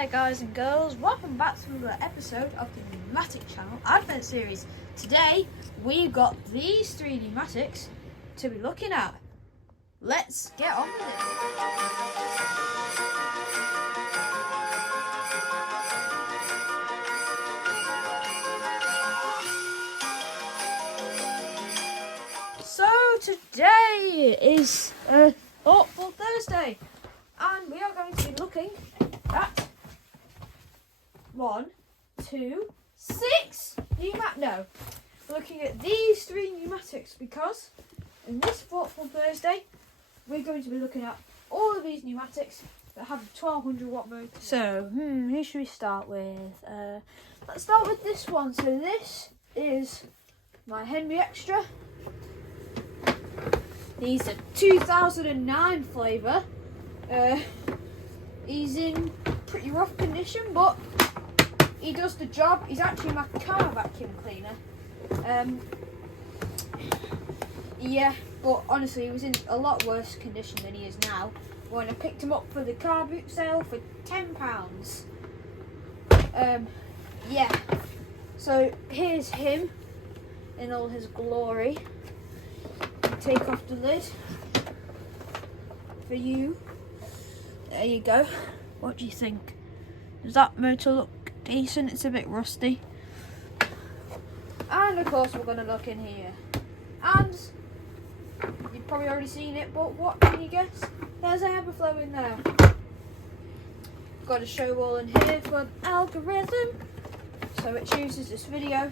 there guys and girls, welcome back to another episode of the Numatic channel Advent series. Today we've got these three Numatics to be looking at. Let's get on with it. So today is a thoughtful Thursday and we are going to be looking at 1, 2, 6 we're looking at these three Numatics because in this thoughtful Thursday we're going to be looking at all of these Numatics that have a 1200 watt motor. So who should we start with? Let's start with this one. So this is my Henry Extra. He's a 2009 flavour. He's in pretty rough condition, but he does the job. He's actually my car vacuum cleaner. Yeah, but honestly, he was in a lot worse condition than he is now when I picked him up for the car boot sale for £10. Yeah, so here's him in all his glory. Take off the lid for you. There you go. What do you think? Does that motor look decent? It's a bit rusty. And of course we're going to look in here. And you've probably already seen it, but what can you guess? There's an overflow in there. Got a show wall in here for an algorithm, so it chooses this video.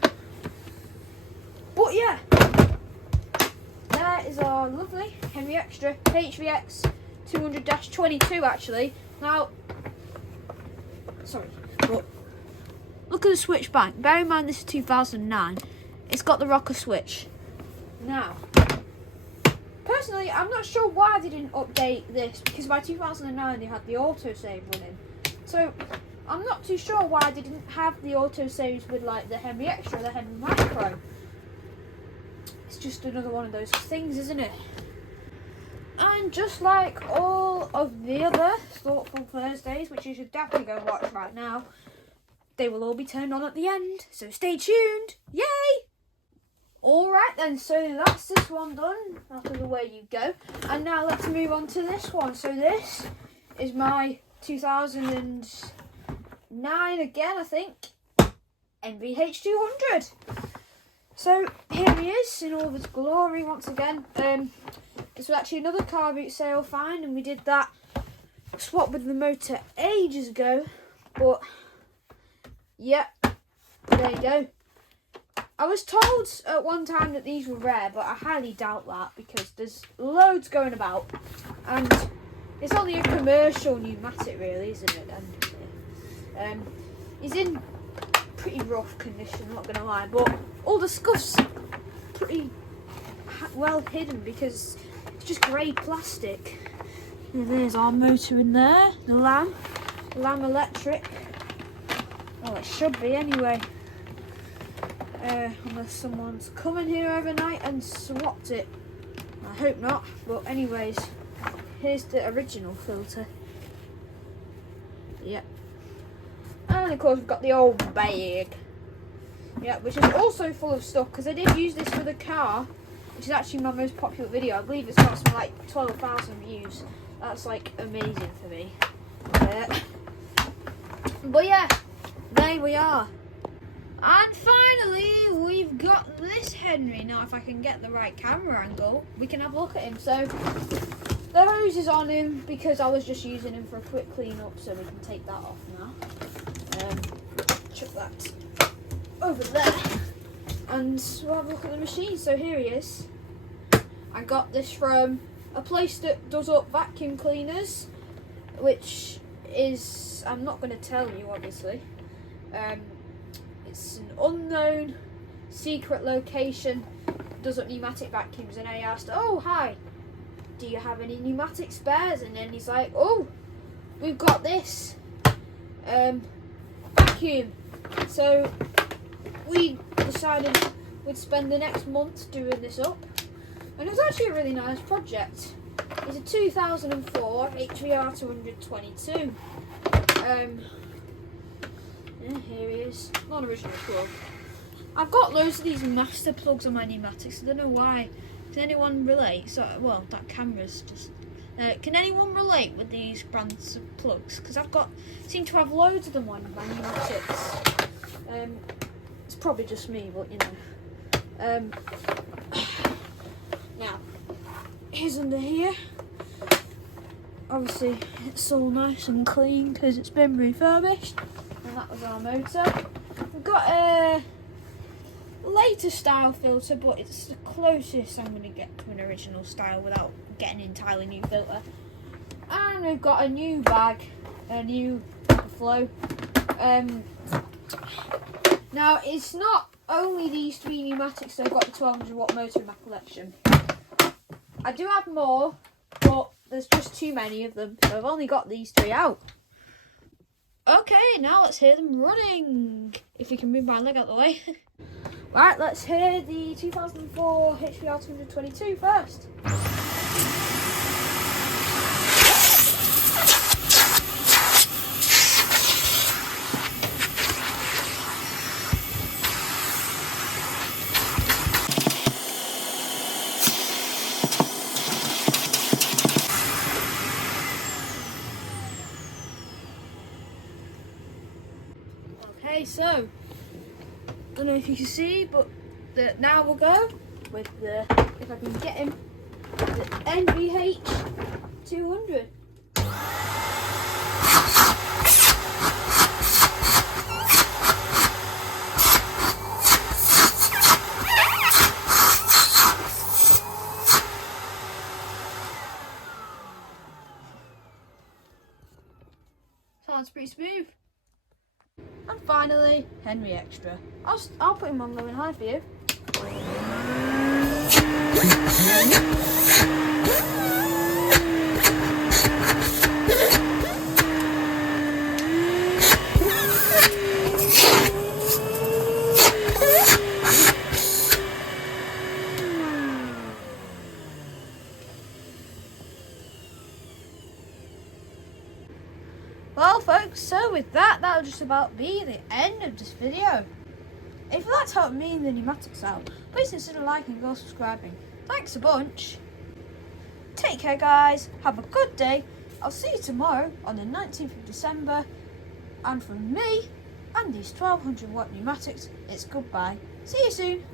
But yeah, there is our lovely Henry Extra HVX 200-22 actually. Now, sorry, but look at the switch bank. Bear in mind this is 2009. It's got the rocker switch. Now, personally, I'm not sure why they didn't update this because by 2009 they had the autosave running. So, I'm not too sure why they didn't have the autosaves with like the Henry Extra, the Henry Micro. It's just another one of those things, isn't it? And just like all of the other Thoughtful Thursdays, which you should definitely go watch right now, they will all be turned on at the end, so stay tuned. Yay! Alright then, so that's this one done. Out of the way you go. And now let's move on to this one. So this is my 2009 again, I think, NVH 200. So here he is in all of his glory once again. This was actually another car boot sale find, and we did that swap with the motor ages ago. But yeah, there you go. I was told at one time that these were rare, but I highly doubt that because there's loads going about, and it's only a commercial Numatic, really, isn't it? And he's in pretty rough condition, I'm not gonna lie, but all the scuff's pretty well hidden because it's just grey plastic. And there's our motor in there, the lamb electric. Well, it should be anyway, unless someone's come in here overnight and swapped it. I hope not, but anyways, here's the original filter. Yep. And of course we've got the old bag, yeah, which is also full of stuff because I did use this for the car, which is actually my most popular video. I believe it's got something like 12,000 views. That's like amazing for me. But yeah, there we are. And finally we've got this Henry. Now if I can get the right camera angle, we can have a look at him. So the hose is on him because I was just using him for a quick clean up, so we can take that off now. Chuck that over there and we'll have a look at the machine. So here he is. I got this from a place that does up vacuum cleaners, which is, I'm not going to tell you obviously. It's an unknown secret location, does up pneumatic vacuums, and I asked, oh hi, do you have any pneumatic spares? And then he's like, oh, we've got this vacuum. So we decided we'd spend the next month doing this up, and it was actually a really nice project. It's a 2004 HVR 222. Here he is, non-original plug. I've got loads of these master plugs on my Numatics. I don't know why. Can anyone relate? So, well, that camera's just. Can anyone relate with these brands of plugs? Because seem to have loads of them on my Numatics. It's probably just me, but you know. Now, here's under here. Obviously, it's all nice and clean because it's been refurbished, and that was our motor. We've got a later style filter, but it's the closest I'm going to get to an original style without getting an entirely new filter. And we've got a new bag, a new flow. Now it's not only these 3 Numatics that I've got the 1200 watt motor in my collection. I do have more, but there's just too many of them, so I've only got these 3 out. Okay, now let's hear them running. If you can move my leg out the way. Right, let's hear the 2004 HVR 222 first. Okay, so don't know if you can see, but now we'll go with the, if I can get him, the NVH 200. Sounds pretty smooth. And finally, Henry Extra. I'll put him on low and high for you. Well folks, so with that'll just about be the end of this video. If you'd like to help me and the Numatics out, please consider liking or subscribing. Thanks a bunch. Take care guys, have a good day. I'll see you tomorrow on the 19th of December. And from me and these 1200 watt Numatics, it's goodbye. See you soon.